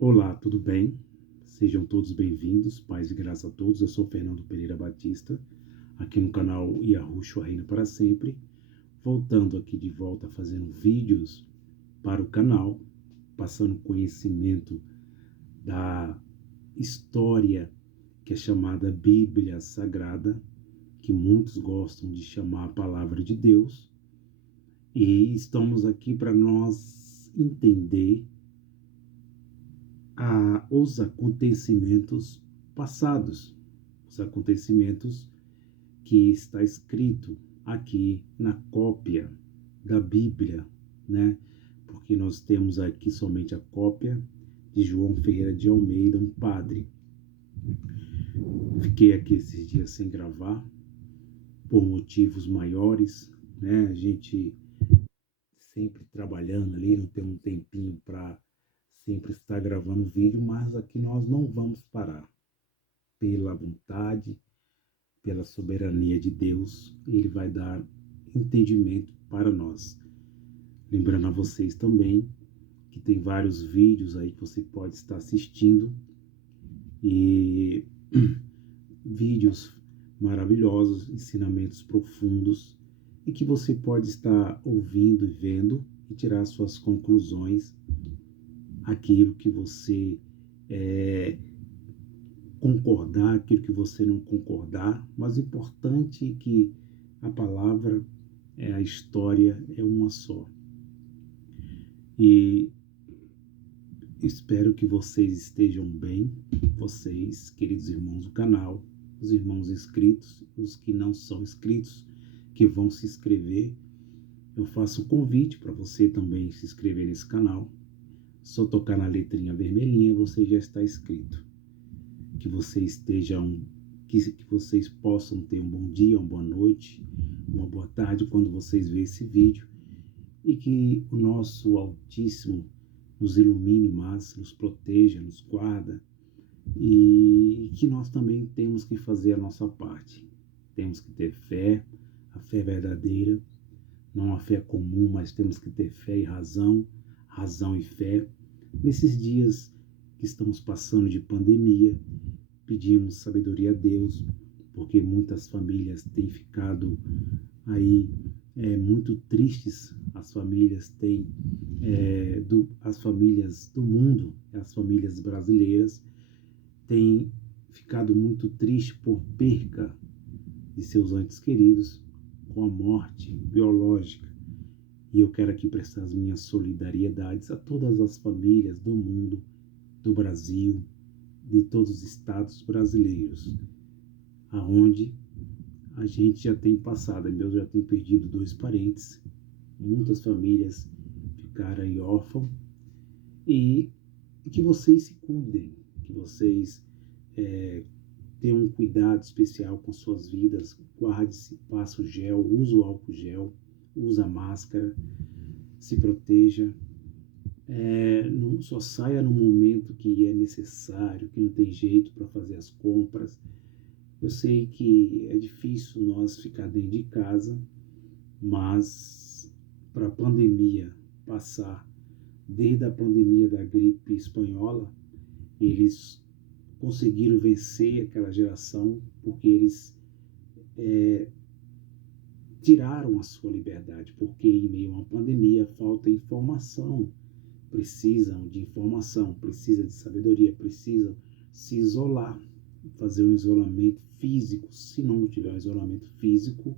Olá, tudo bem? Sejam todos bem-vindos, paz e graça a todos. Eu sou Fernando Pereira Batista, aqui no canal Yahushua Reina para Sempre, voltando aqui de volta fazendo vídeos para o canal, passando conhecimento da história que é chamada Bíblia Sagrada, que muitos gostam de chamar a Palavra de Deus, e estamos aqui para nós entender os acontecimentos passados, os acontecimentos que está escrito aqui na cópia da Bíblia, né? Porque nós temos aqui somente a cópia de João Ferreira de Almeida, um padre. Fiquei aqui esses dias sem gravar por motivos maiores, né? A gente sempre trabalhando ali, não tem um tempinho para sempre estar gravando vídeo, mas aqui nós não vamos parar. Pela vontade, pela soberania de Deus, Ele vai dar entendimento para nós. Lembrando a vocês também que tem vários vídeos aí que você pode estar assistindo e vídeos maravilhosos, ensinamentos profundos e que você pode estar ouvindo e vendo e tirar suas conclusões, aquilo que você concordar, aquilo que você não concordar, mas o importante é que a palavra, a história é uma só. E espero que vocês estejam bem, vocês, queridos irmãos do canal, os irmãos inscritos, os que não são inscritos, que vão se inscrever. Eu faço um convite para você também se inscrever nesse canal. Só tocar na letrinha vermelhinha, você já está inscrito. Que vocês estejam, que vocês possam ter um bom dia, uma boa noite, uma boa tarde quando vocês verem esse vídeo, e que o nosso Altíssimo nos ilumine mais, nos proteja, nos guarda, e que nós também temos que fazer a nossa parte. Temos que ter fé, a fé verdadeira, não a fé comum, mas temos que ter fé e razão, razão e fé. Nesses dias que estamos passando de pandemia, pedimos sabedoria a Deus, porque muitas famílias têm ficado aí muito tristes. As famílias têm, as famílias do mundo, as famílias brasileiras, têm ficado muito tristes por perca de seus entes queridos com a morte biológica. E eu quero aqui prestar as minhas solidariedades a todas as famílias do mundo, do Brasil, de todos os estados brasileiros, aonde a gente já tem passado, eu já tenho perdido 2 parentes, muitas famílias ficaram aí órfãos, e que vocês se cuidem, que vocês tenham um cuidado especial com suas vidas, guarde-se, passa o gel, usa o álcool gel, usa a máscara, se proteja, não só saia no momento que é necessário, que não tem jeito para fazer as compras. Eu sei que é difícil nós ficar dentro de casa, mas para a pandemia passar, desde a pandemia da gripe espanhola, eles conseguiram vencer aquela geração porque eles tiraram a sua liberdade, porque em meio a uma pandemia falta informação, precisam de informação, precisam de sabedoria, precisam se isolar, fazer um isolamento físico. Se não tiver um isolamento físico,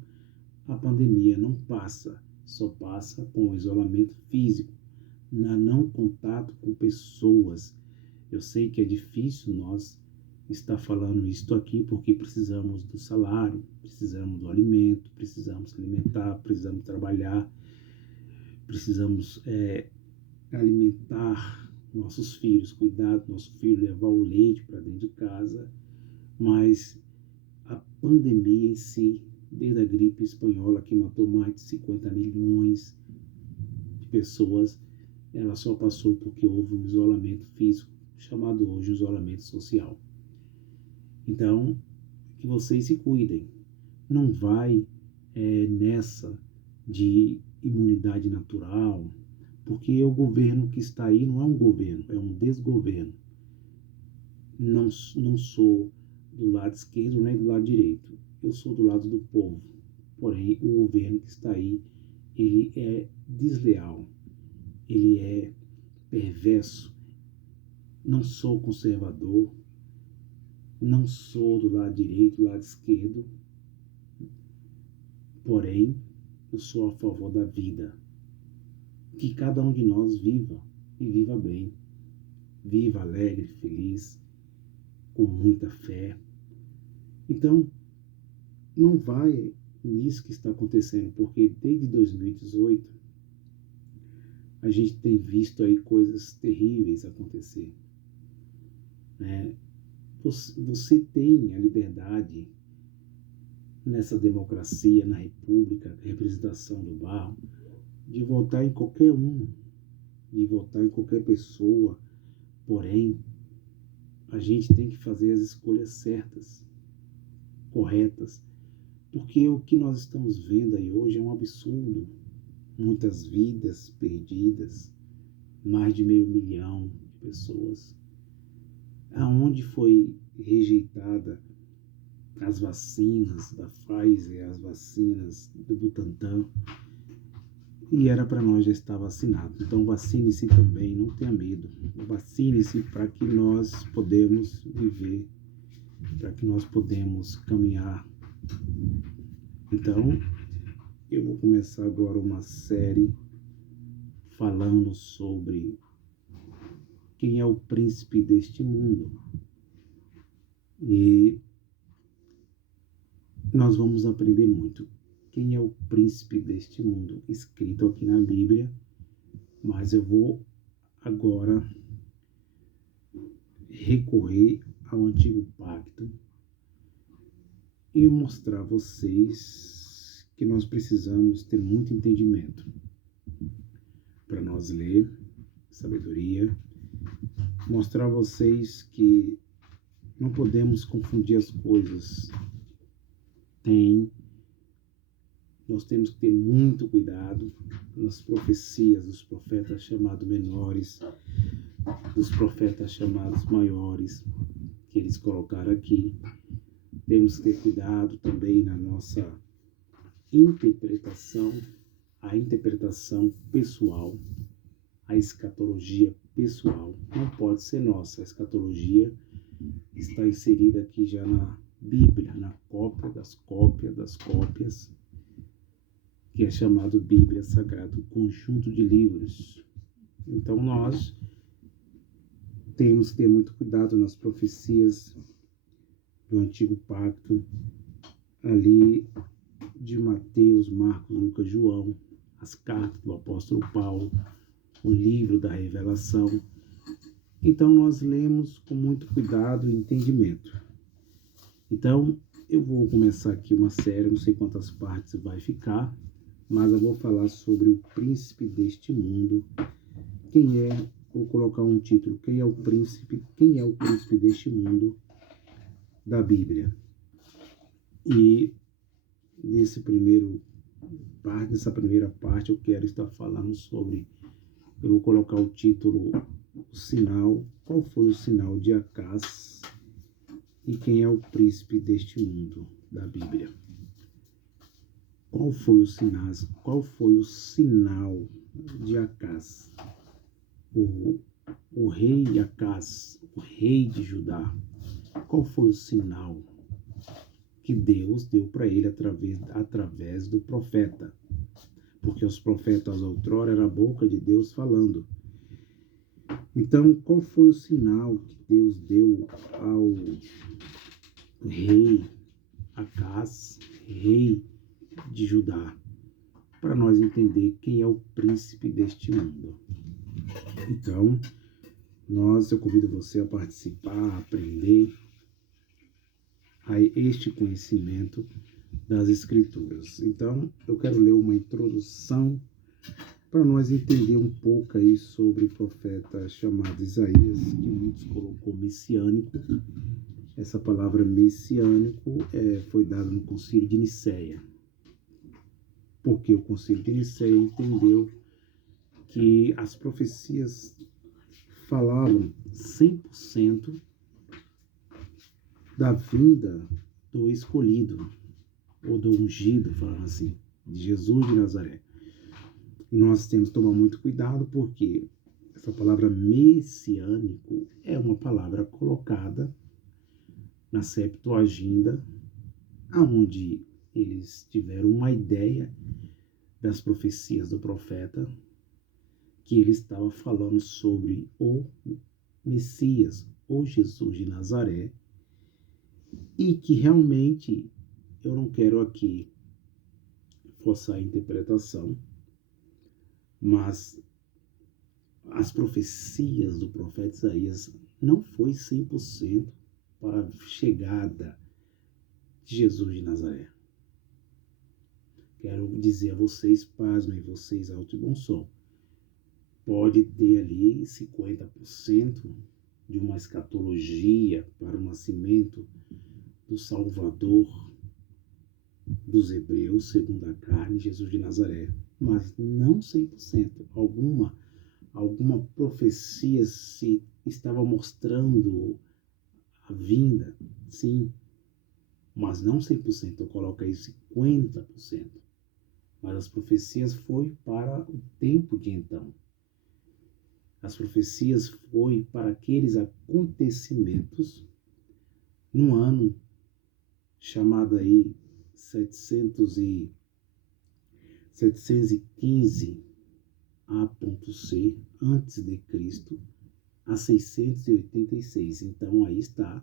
a pandemia não passa, só passa com o isolamento físico, não contato com pessoas. Eu sei que é difícil nós estar falando isso aqui porque precisamos do salário, precisamos do alimento, precisamos alimentar, precisamos trabalhar, precisamos alimentar nossos filhos, cuidar do nosso filho, levar o leite para dentro de casa, mas a pandemia em si, desde a gripe espanhola que matou mais de 50 milhões de pessoas, ela só passou porque houve um isolamento físico, chamado hoje isolamento social. Então, que vocês se cuidem. Não vai nessa de imunidade natural, Porque o governo que está aí não é um governo, é um desgoverno. Não sou do lado esquerdo nem do lado direito. Eu sou do lado do povo. Porém, o governo que está aí, ele é desleal, ele é perverso. Não sou conservador, não sou do lado direito, do lado esquerdo. Porém, eu sou a favor da vida. Que cada um de nós viva e viva bem. Viva alegre, feliz, com muita fé. Então, não vai nisso que está acontecendo, porque desde 2018 a gente tem visto aí coisas terríveis acontecer. Né? Você tem a liberdade nessa democracia, na república, representação do barro, de votar em qualquer um, de votar em qualquer pessoa. Porém, a gente tem que fazer as escolhas certas, corretas, porque o que nós estamos vendo aí hoje é um absurdo. Muitas vidas perdidas, mais de 500 mil de pessoas. Aonde foi rejeitada as vacinas da Pfizer, as vacinas do Butantan, e era para nós já estar vacinado. Então vacine-se também, não tenha medo. Vacine-se para que nós podemos viver, para que nós podemos caminhar. Então, eu vou começar agora uma série falando sobre quem é o príncipe deste mundo. E nós vamos aprender muito. Quem é o príncipe deste mundo? Escrito aqui na Bíblia, mas eu vou agora recorrer ao Antigo Pacto e mostrar a vocês que nós precisamos ter muito entendimento para nós ler, sabedoria, mostrar a vocês que não podemos confundir as coisas. Nós temos que ter muito cuidado nas profecias dos profetas chamados menores, dos profetas chamados maiores, que eles colocaram aqui. Temos que ter cuidado também na nossa interpretação, a interpretação pessoal, a escatologia pessoal. Não pode ser nossa. A escatologia está inserida aqui já na Bíblia, na cópia das cópias, que é chamado Bíblia Sagrada, um conjunto de livros. Então nós temos que ter muito cuidado nas profecias do Antigo Pacto, ali de Mateus, Marcos, Lucas, João, as cartas do apóstolo Paulo, o livro da Revelação. Então nós lemos com muito cuidado e entendimento. Então eu vou começar aqui uma série, não sei quantas partes vai ficar, mas eu vou falar sobre o príncipe deste mundo. Quem é, vou colocar um título, quem é o príncipe deste mundo da Bíblia. E nessa primeira parte eu quero estar falando sobre, eu vou colocar o título, o sinal, qual foi o sinal de Acás e quem é o príncipe deste mundo da Bíblia. Qual foi o sinal de Acás? O rei Acás, o rei de Judá. Qual foi o sinal que Deus deu para ele através do profeta? Porque os profetas outrora era a boca de Deus falando. Então, qual foi o sinal que Deus deu ao rei Acás, rei de Judá, para nós entender quem é o príncipe deste mundo? Então, eu convido você a participar, a aprender a este conhecimento das Escrituras. Então, eu quero ler uma introdução para nós entender um pouco aí sobre o profeta chamado Isaías, que muitos colocou messiânico. Essa palavra messiânico foi dada no Concílio de Nicéia, porque o Concílio de Nicéia entendeu que as profecias falavam 100% da vinda do escolhido, ou do ungido, falando assim, de Jesus de Nazaré. E nós temos que tomar muito cuidado, porque essa palavra messiânico é uma palavra colocada na Septuaginta, aonde eles tiveram uma ideia das profecias do profeta, que ele estava falando sobre o Messias, o Jesus de Nazaré, e que realmente eu não quero aqui forçar a interpretação, mas as profecias do profeta Isaías não foi 100% para a chegada de Jesus de Nazaré. Quero dizer a vocês, pasmem, vocês alto e bom som, pode ter ali 50% de uma escatologia para o nascimento do Salvador dos hebreus, segundo a carne, Jesus de Nazaré, mas não 100%. Alguma profecia se estava mostrando a vinda, sim, mas não 100%, eu coloco aí 50%. Mas as profecias foi para o tempo de então. As profecias foi para aqueles acontecimentos no ano chamado aí 715 A.C. antes de Cristo a 686. Então aí está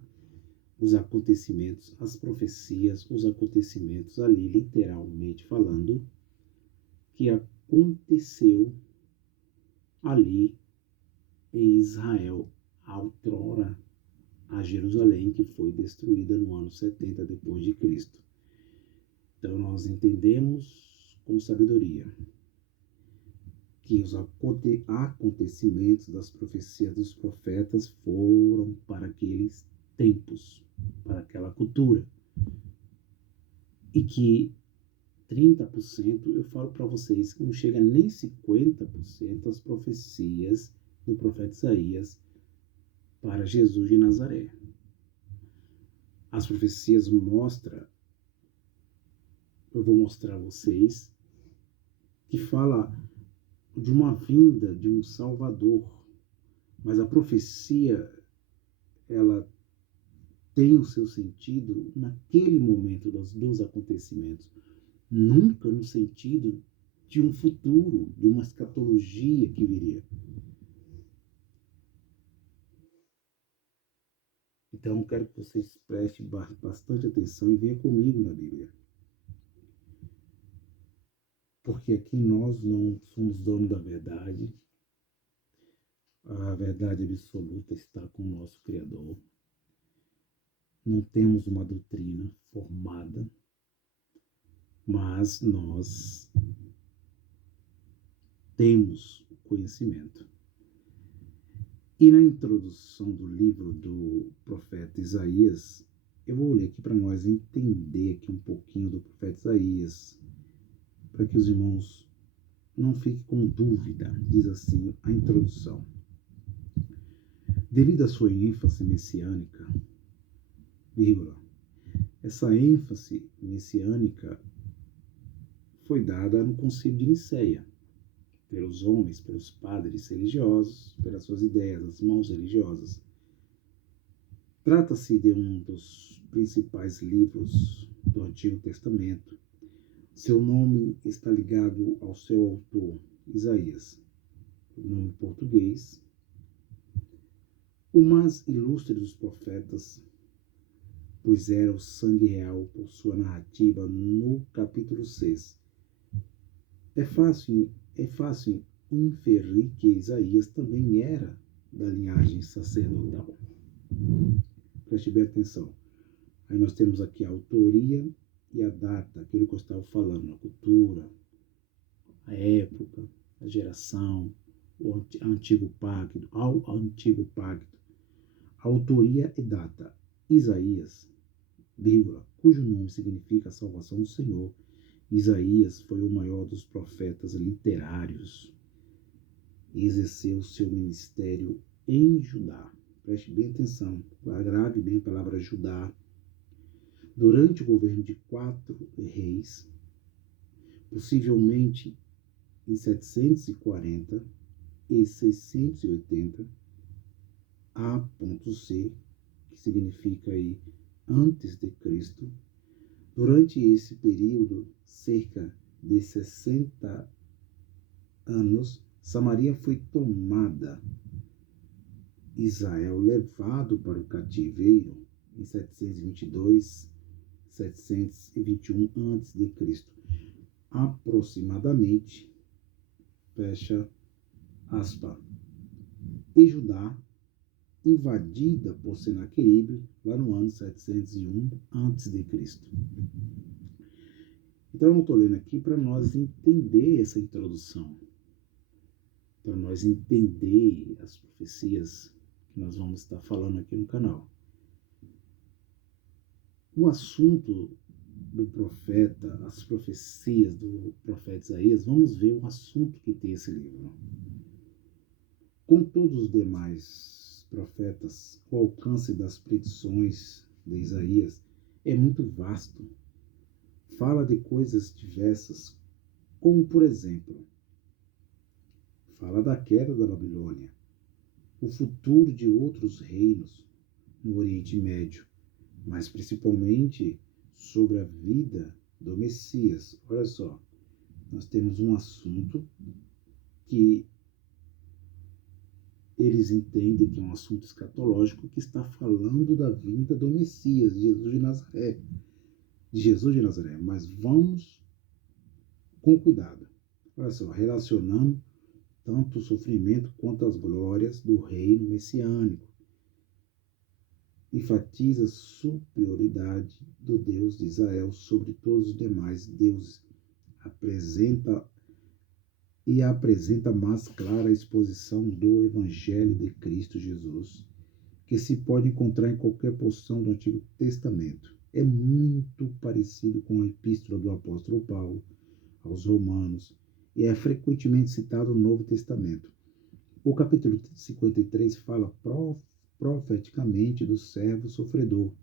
os acontecimentos, as profecias, os acontecimentos ali literalmente falando que aconteceu ali em Israel, outrora a Jerusalém, que foi destruída no ano 70 depois de Cristo. Então nós entendemos com sabedoria que os acontecimentos das profecias dos profetas foram para aqueles tempos, para aquela cultura. E que 30%, eu falo para vocês, que não chega nem 50% as profecias do profeta Isaías para Jesus de Nazaré. As profecias mostram, eu vou mostrar a vocês, que fala de uma vinda de um Salvador, mas a profecia, ela tem o seu sentido naquele momento dos acontecimentos, nunca no sentido de um futuro, de uma escatologia que viria. Então, eu quero que vocês prestem bastante atenção e venham comigo na Bíblia. Porque aqui nós não somos donos da verdade. A verdade absoluta está com o nosso Criador. Não temos uma doutrina formada, mas nós temos conhecimento. E na introdução do livro do profeta Isaías, eu vou ler aqui para nós entender aqui um pouquinho do profeta Isaías, para que os irmãos não fiquem com dúvida. Diz assim a introdução. Devido à sua ênfase messiânica, vírgula, essa ênfase messiânica foi dada no Concílio de Nicéia, pelos homens, pelos padres religiosos, pelas suas ideias, as mãos religiosas. Trata-se de um dos principais livros do Antigo Testamento. Seu nome está ligado ao seu autor, Isaías, o nome português. O mais ilustre dos profetas, pois era o sangue real por sua narrativa no capítulo 6. É fácil inferir que Isaías também era da linhagem sacerdotal. Preste bem atenção. Aí nós temos aqui a autoria e a data, aquilo que eu estava falando, a cultura, a época, a geração, o antigo pacto, ao antigo pacto. Autoria e data. Isaías, vírgula, cujo nome significa a salvação do Senhor. Isaías foi o maior dos profetas literários. e exerceu seu ministério em Judá. Preste bem atenção, grave bem a palavra Judá. Durante o governo de 4 reis, possivelmente em 740 e 680 A.C, que significa aí antes de Cristo. Durante esse período, cerca de 60 anos, Samaria foi tomada, Israel levado para o cativeiro em 722, 721 a.C. aproximadamente, fecha aspas, e Judá invadida por Senaqueribe lá no ano 701 a.C. Então eu não estou lendo aqui para nós entender essa introdução, para nós entender as profecias que nós vamos estar falando aqui no canal. O assunto do profeta, as profecias do profeta Isaías, vamos ver o assunto que tem esse livro. Com todos os demais profetas, o alcance das predições de Isaías é muito vasto. Fala de coisas diversas, como, por exemplo, fala da queda da Babilônia, o futuro de outros reinos no Oriente Médio, mas principalmente sobre a vida do Messias. Olha só, nós temos um assunto que eles entendem que é um assunto escatológico que está falando da vinda do Messias, de Jesus de Nazaré. De Jesus de Nazaré. Mas vamos com cuidado. Olha só, relacionando tanto o sofrimento quanto as glórias do reino messiânico. Enfatiza a superioridade do Deus de Israel sobre todos os demais deuses. Apresenta mais clara a exposição do Evangelho de Cristo Jesus, que se pode encontrar em qualquer porção do Antigo Testamento. É muito parecido com a epístola do apóstolo Paulo aos Romanos e é frequentemente citado no Novo Testamento. O capítulo 53 fala profeticamente do servo sofredor,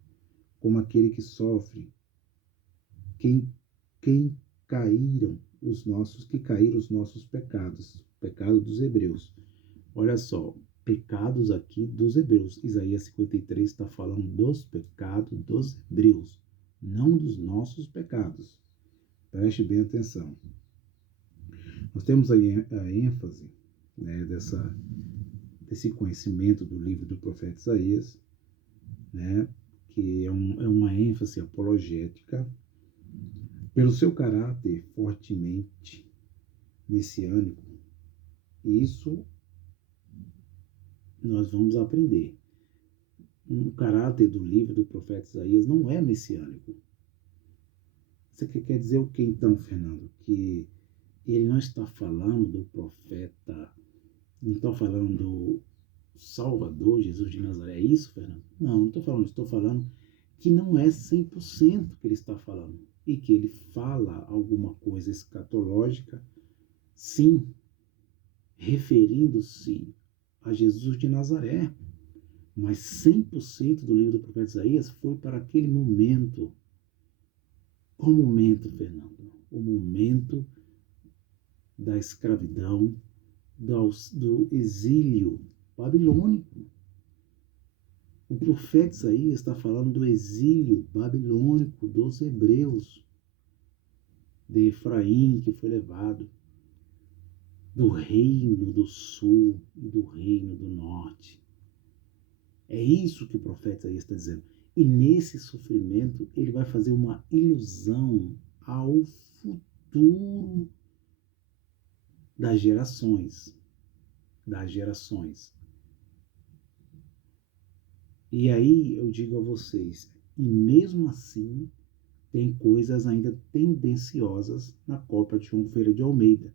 como aquele que sofre, quem caíram os nossos pecados, pecado dos hebreus. Olha só, pecados aqui dos hebreus. Isaías 53 está falando dos pecados dos hebreus, não dos nossos pecados. Preste bem atenção. Nós temos aí a ênfase, né, desse conhecimento do livro do profeta Isaías, né, que é uma ênfase apologética, pelo seu caráter fortemente messiânico. E isso nós vamos aprender. O caráter do livro do profeta Isaías não é messiânico. Você quer dizer o que então, Fernando? Que ele não está falando do profeta, não está falando do Salvador, Jesus de Nazaré. É isso, Fernando? Não estou falando isso. Estou falando que não é 100% que ele está falando. E que ele fala alguma coisa escatológica, sim, referindo-se a Jesus de Nazaré. Mas 100% do livro do profeta Isaías foi para aquele momento. Qual momento, Fernando? O momento da escravidão, do exílio babilônico. O profeta Isaías está falando do exílio babilônico dos hebreus, de Efraim, que foi levado, do reino do sul e do reino do norte. É isso que o profeta Isaías está dizendo. E nesse sofrimento, ele vai fazer uma ilusão ao futuro das gerações. E aí eu digo a vocês, e mesmo assim, tem coisas ainda tendenciosas na Copa de João Ferreira de Almeida.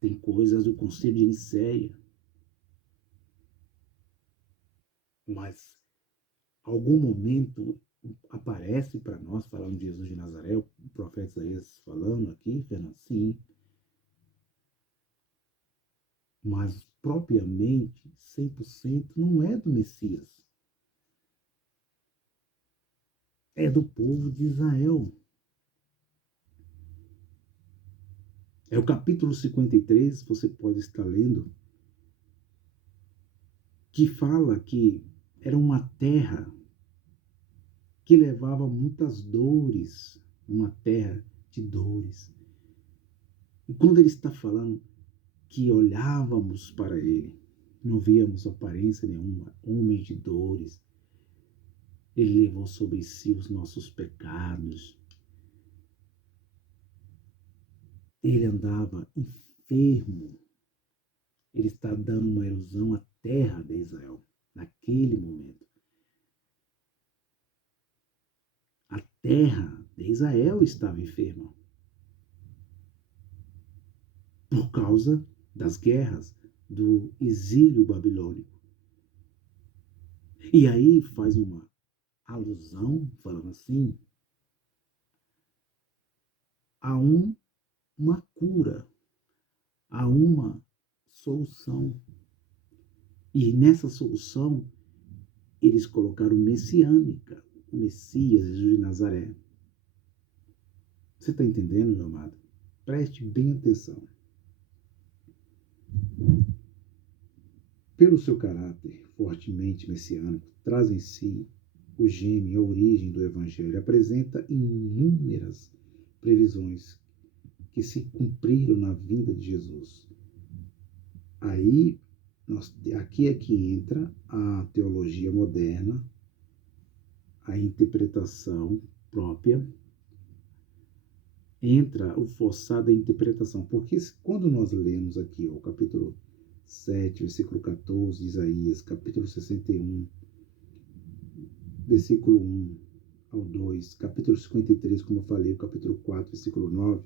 Tem coisas do Concílio de Nicéia. Mas algum momento aparece para nós, falando de Jesus de Nazaré, o profeta Isaías falando aqui, Fernando, sim. mas propriamente 100% não é do Messias. É do povo de Israel. É o capítulo 53, você pode estar lendo, que fala que era uma terra que levava muitas dores, uma terra de dores. E quando ele está falando que olhávamos para ele, não víamos aparência nenhuma, homem de dores, ele levou sobre si os nossos pecados, ele andava enfermo, ele está dando uma ilusão à terra de Israel, naquele momento. A terra de Israel estava enferma por causa das guerras, do exílio babilônico. E aí faz uma alusão, falando assim, a uma cura, a uma solução. E nessa solução, eles colocaram messiânica, o Messias, Jesus de Nazaré. Você está entendendo, meu amado? Preste bem atenção. Pelo seu caráter fortemente messiânico, traz em si o gêmeo, a origem do Evangelho. Apresenta inúmeras previsões que se cumpriram na vinda de Jesus. Aí, aqui é que entra a teologia moderna, a interpretação própria, entra o forçado da interpretação. Porque quando nós lemos aqui o capítulo 7, versículo 14 de Isaías, capítulo 61, versículo 1 ao 2, capítulo 53, como eu falei, o capítulo 4, versículo 9,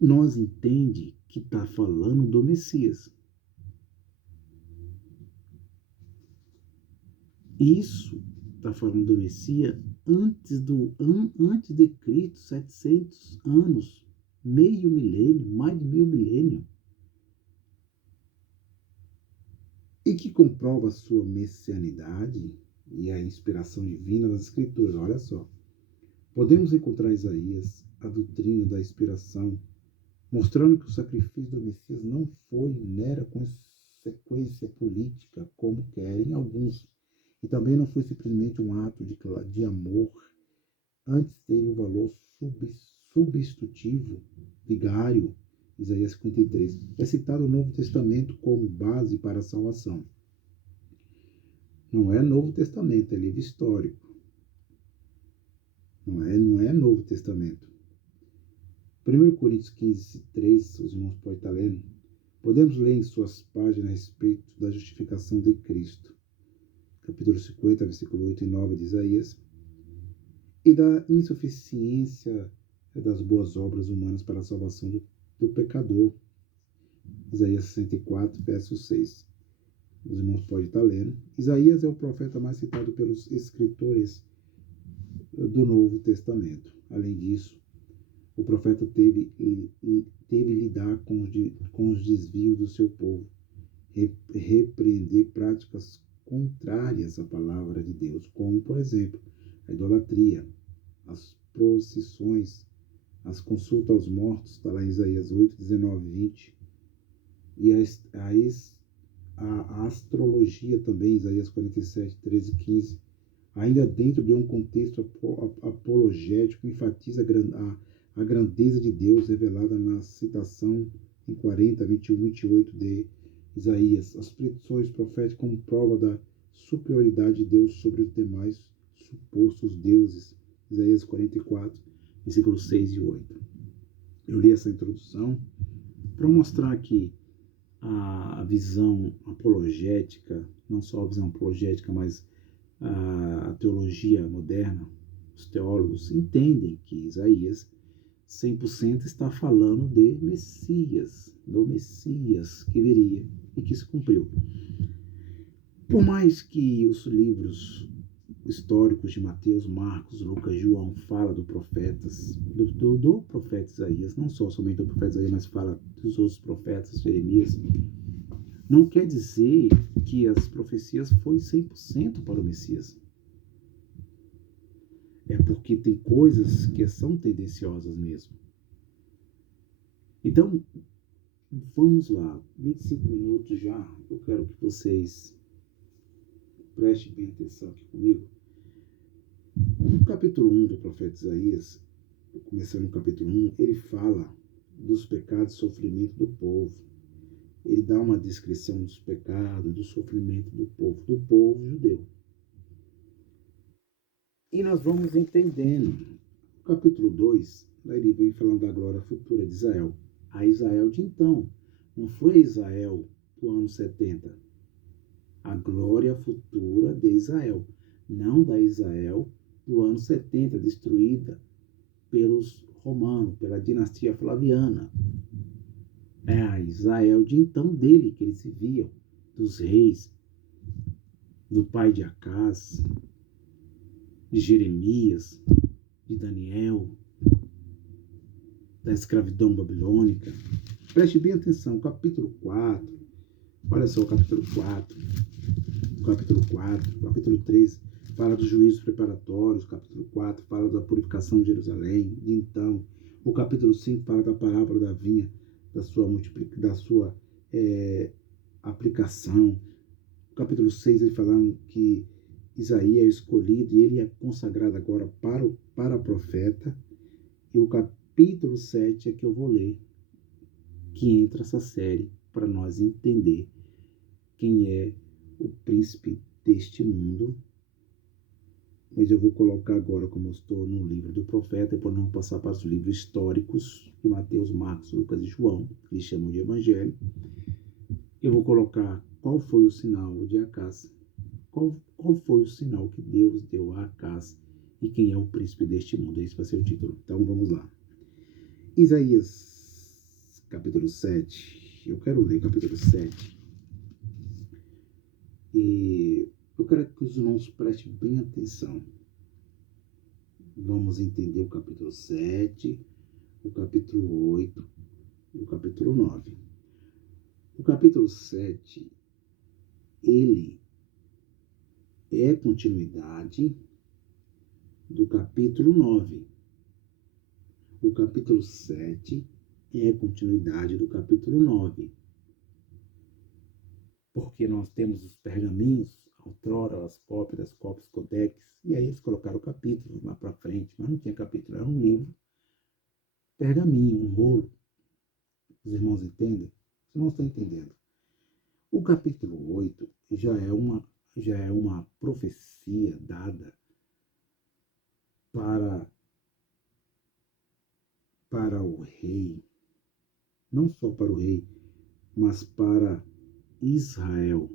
nós entende que está falando do Messias. Isso está falando do Messias antes de Cristo, 700 anos, meio milênio, mais de meio milênio. E que comprova a sua messianidade e a inspiração divina das Escrituras. Olha só, podemos encontrar em Isaías a doutrina da inspiração, mostrando que o sacrifício do Messias não foi mera consequência política, como querem alguns, e também não foi simplesmente um ato de amor, antes teve um valor substitutivo, vigário. Isaías 53. É citado o Novo Testamento como base para a salvação. Não é Novo Testamento, é livro histórico. Não é Novo Testamento. 1 Coríntios 15, 3, os irmãos podem estar lendo. Podemos ler em suas páginas a respeito da justificação de Cristo. Capítulo 50, versículo 8 e 9 de Isaías. E da insuficiência das boas obras humanas para a salvação do pecador. Isaías 64, verso 6. Os irmãos podem estar lendo. Isaías é o profeta mais citado pelos escritores do Novo Testamento. Além disso, o profeta teve lidar com os desvios do seu povo, repreender práticas contrárias à palavra de Deus, como, por exemplo, a idolatria, as procissões, as consultas aos mortos, está lá em Isaías 8, 19 e 20, e a astrologia também, Isaías 47, 13 e 15, ainda dentro de um contexto apologético, enfatiza a grandeza de Deus revelada na citação em 40, 21, 28 de Isaías. As predições proféticas como prova da superioridade de Deus sobre os demais supostos deuses. Isaías 44, versículos 6 e 8. Eu li essa introdução para mostrar que a visão apologética, não só a visão apologética, mas a teologia moderna, os teólogos entendem que Isaías 100% está falando de Messias, do Messias que viria e que se cumpriu. Por mais que os livros históricos de Mateus, Marcos, Lucas, João fala do profeta Isaías, não só somente do profeta Isaías, mas fala dos outros profetas, Jeremias, não quer dizer que as profecias foi 100% para o Messias. É porque tem coisas que são tendenciosas mesmo. Então, vamos lá, 25 minutos já, eu quero que vocês prestem bem atenção aqui comigo. No capítulo 1 do profeta Isaías, começando no capítulo 1, ele fala dos pecados e sofrimento do povo. Ele dá uma descrição dos pecados, do sofrimento do povo judeu. E nós vamos entendendo. No capítulo 2, ele vem falando da glória futura de Israel. A Israel de então. Não foi Israel do ano 70. A glória futura de Israel. Não da Israel do ano 70, destruída pelos romanos, pela dinastia flaviana. É a Israel de então dele que eles se viam, dos reis, do pai de Acás, de Jeremias, de Daniel, da escravidão babilônica. Preste bem atenção, capítulo 4, olha só o capítulo 4, capítulo 3, fala dos juízos preparatórios, capítulo 4 fala da purificação de Jerusalém, de então, o capítulo 5 fala da parábola da vinha, da sua aplicação, o capítulo 6 ele falando que Isaías é escolhido e ele é consagrado agora para profeta. E o capítulo 7 é que eu vou ler, que entra essa série para nós entender quem é o príncipe deste mundo. Mas eu vou colocar agora, como eu estou no livro do profeta, depois não vou passar para os livros históricos de Mateus, Marcos, Lucas e João, que eles chamam de evangelho. Eu vou colocar qual foi o sinal de Acás. Qual foi o sinal que Deus deu a Acás e quem é o príncipe deste mundo? Esse vai ser o título. Então vamos lá. Isaías, capítulo 7. Eu quero ler capítulo 7. E eu quero que os irmãos prestem bem atenção. Vamos entender o capítulo 7, o capítulo 8 e o capítulo 9. O capítulo 7, ele é continuidade do capítulo 9. O capítulo 7 é continuidade do capítulo 9. Porque nós temos os pergaminhos, outrora, as cópias, codex, e aí eles colocaram o capítulo lá para frente, mas não tinha capítulo, era um livro, pergaminho, um rolo. Os irmãos entendem? Os irmãos estão entendendo. O capítulo 8 já é uma profecia dada para o rei, não só para o rei, mas para Israel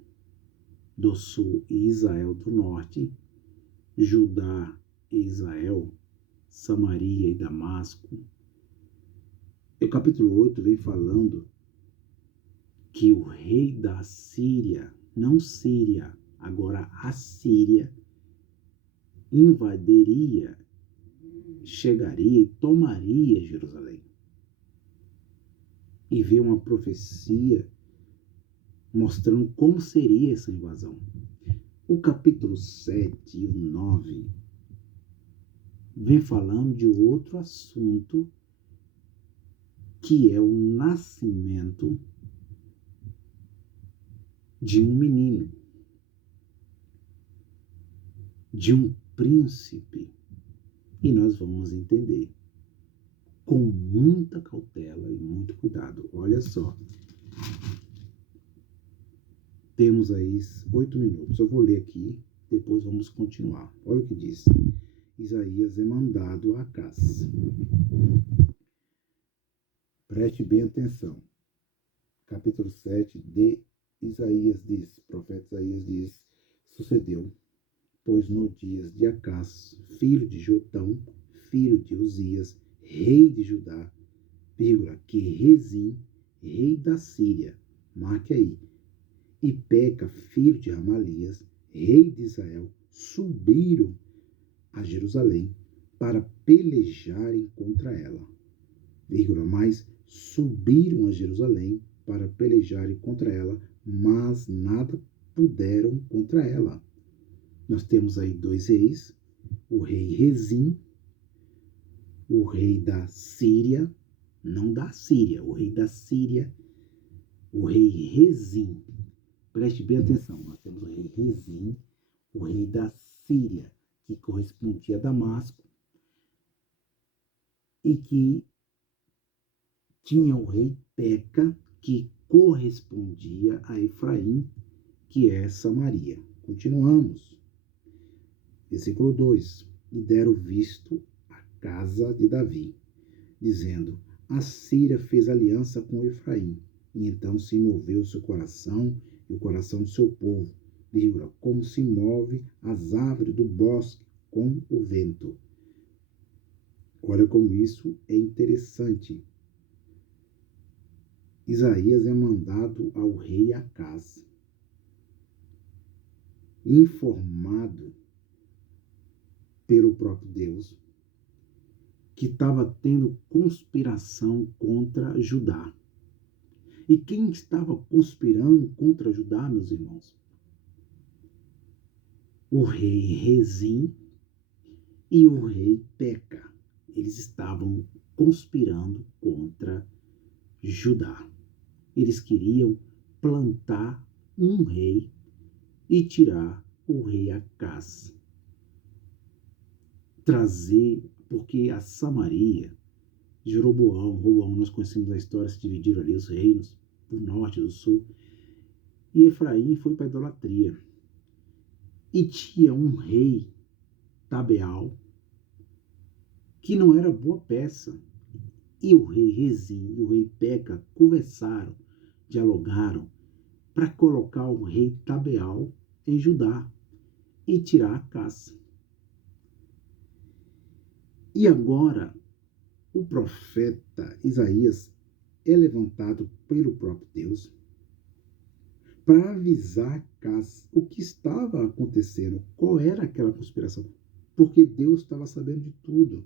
do sul e Israel do norte, Judá e Israel, Samaria e Damasco. E o capítulo 8 vem falando que o rei da Síria, não Síria, agora a Síria, invadiria, chegaria e tomaria Jerusalém. E vê uma profecia mostrando como seria essa invasão. O capítulo 7 e o 9 vem falando de outro assunto, que é o nascimento de um menino, de um príncipe. E nós vamos entender com muita cautela e muito cuidado. Olha só. Temos aí 8 minutos. Eu vou ler aqui, depois vamos continuar. Olha o que diz. Isaías é mandado a Acás. Preste bem atenção. Capítulo 7 de Isaías diz, profeta Isaías diz, sucedeu, pois no dias de Acás, filho de Jotão, filho de Uzias, rei de Judá, que Rezim, rei da Síria, marque aí, e Peca, filho de Ramalias, rei de Israel, subiram a Jerusalém para pelejarem contra ela, mas subiram a Jerusalém para pelejarem contra ela, mas nada puderam contra ela. Nós temos aí dois reis, o rei Rezim, o rei da Síria, não da Síria, o rei da Síria, o rei Rezim. Preste bem atenção, nós temos o rei Rezim, o rei da Síria, que correspondia a Damasco, e que tinha o rei Peca, que correspondia a Efraim, que é Samaria. Continuamos. Versículo 2. E deram visto à casa de Davi, dizendo: a Síria fez aliança com Efraim, e então se moveu o seu coração e o coração do seu povo, como se move as árvores do bosque com o vento. Olha como isso é interessante. Isaías é mandado ao rei Acaz, informado pelo próprio Deus, que estava tendo conspiração contra Judá. E quem estava conspirando contra Judá, meus irmãos? O rei Rezim e o rei Peca. Eles estavam conspirando contra Judá. Eles queriam plantar um rei e tirar o rei Acaz. Trazer, porque a Samaria, Roboão, nós conhecemos a história, se dividiram ali os reinos, do norte e do sul, e Efraim foi para a idolatria. E tinha um rei, Tabeal, que não era boa peça. E o rei Rezim e o rei Peca conversaram, dialogaram, para colocar o rei Tabeal em Judá e tirar a caça. E agora, o profeta Isaías é levantado pelo próprio Deus para avisar Acaz o que estava acontecendo, qual era aquela conspiração, porque Deus estava sabendo de tudo.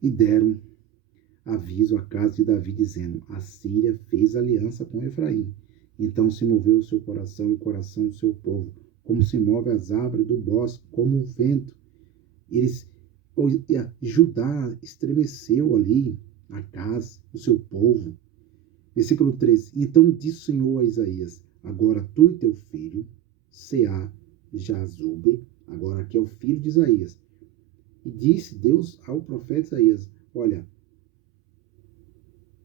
E deram aviso à casa de Davi, dizendo: a Síria fez aliança com Efraim. Então se moveu o seu coração e o coração do seu povo, como se move as árvores do bosque, como o vento. Judá estremeceu ali, Acaz, o seu povo. Versículo 13. Então disse o Senhor a Isaías: agora tu e teu filho, Jazube, agora aqui é o filho de Isaías. E disse Deus ao profeta Isaías: olha,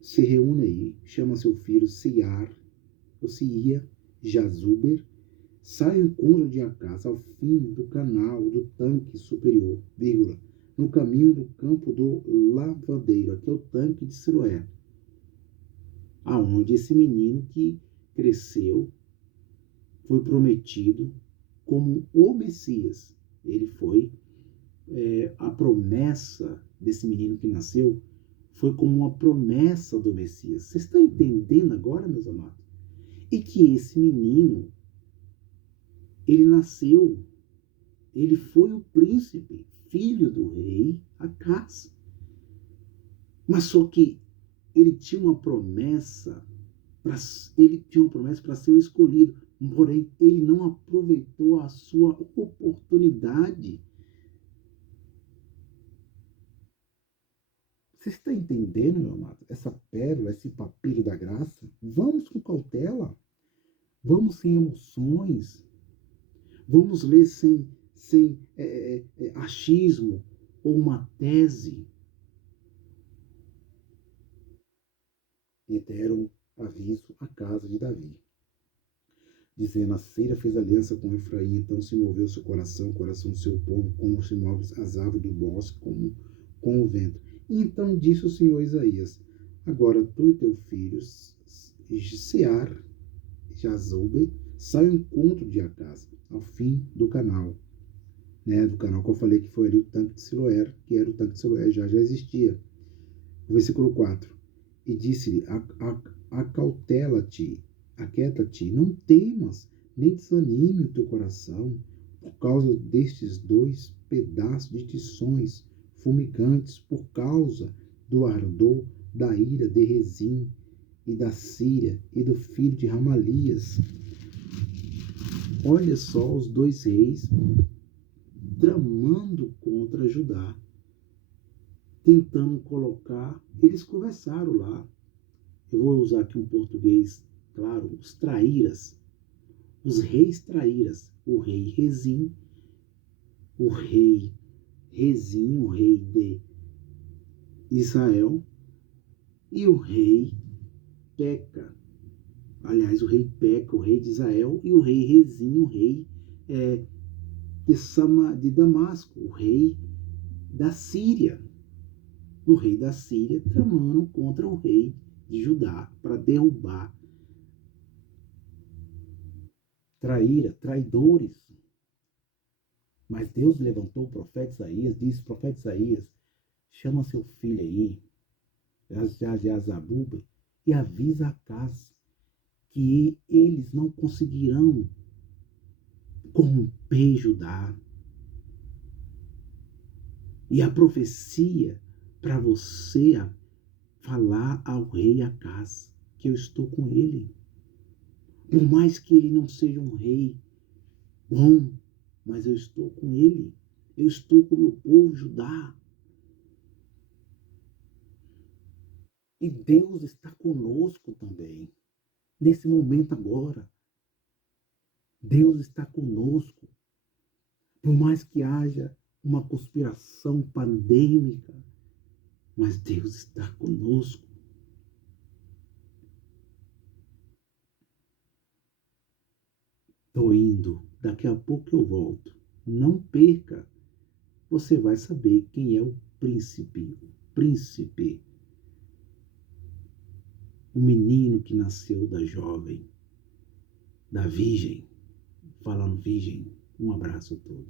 se reúne aí, chama seu filho Sear, Jazuber, sai ao encontro de Acaz ao fim do canal do tanque superior, no caminho do campo do lavadeiro, aqui é o tanque de Siloé, aonde esse menino que cresceu foi prometido como o Messias. Ele foi, a promessa desse menino que nasceu foi como uma promessa do Messias. Vocês estão entendendo agora, meus amados? E que esse menino, ele nasceu, ele foi o príncipe, filho do rei Acaz. Mas só que ele tinha uma promessa para ser o escolhido, porém ele não aproveitou a sua oportunidade. Você está entendendo, meu amado? Essa pérola, esse papiro da graça? Vamos com cautela. Vamos sem emoções. Vamos ler sem achismo ou uma tese. E deram aviso à casa de Davi, dizendo: a Síria fez aliança com Efraim, então se moveu seu coração, o coração do seu povo, como se move as árvores do bosque, como com o vento. E então disse o Senhor Isaías: agora tu e teu filho, Sear, Jazube, sai ao encontro de Acaz, ao fim do canal. Do canal que eu falei que foi ali o tanque de Siloé, que era o tanque de Siloé, já existia. O versículo 4. E disse-lhe: acautela-te, aquieta-te, não temas, nem desanime o teu coração, por causa destes 2 pedaços de tições fumigantes, por causa do ardor da ira de Rezim e da Síria e do filho de Ramalias. Olha só os dois reis tramando contra Judá, tentando colocar. Eles conversaram lá. Eu vou usar aqui um português, claro, os traíras, os reis traíras, o rei Rezim, o rei de Israel, e o rei Peca. Aliás, o rei Peca, o rei de Israel, e o rei Rezim, o rei de Damasco, o rei da Síria. O rei da Síria tramando contra o rei de Judá para derrubar. Traidores. Mas Deus levantou o profeta Isaías, disse: profeta Isaías, chama seu filho aí, Jazabuba, e avisa Acaz que eles não conseguirão corromper Judá. E a profecia para você falar ao rei Acaz que eu estou com ele. Por mais que ele não seja um rei bom, mas eu estou com ele. Eu estou com o meu povo Judá. E Deus está conosco também. Nesse momento agora. Deus está conosco. Por mais que haja uma conspiração pandêmica, mas Deus está conosco. Estou indo, daqui a pouco eu volto. Não perca. Você vai saber quem é o príncipe. O menino que nasceu da jovem, da virgem. Falando virgem, um abraço a todos.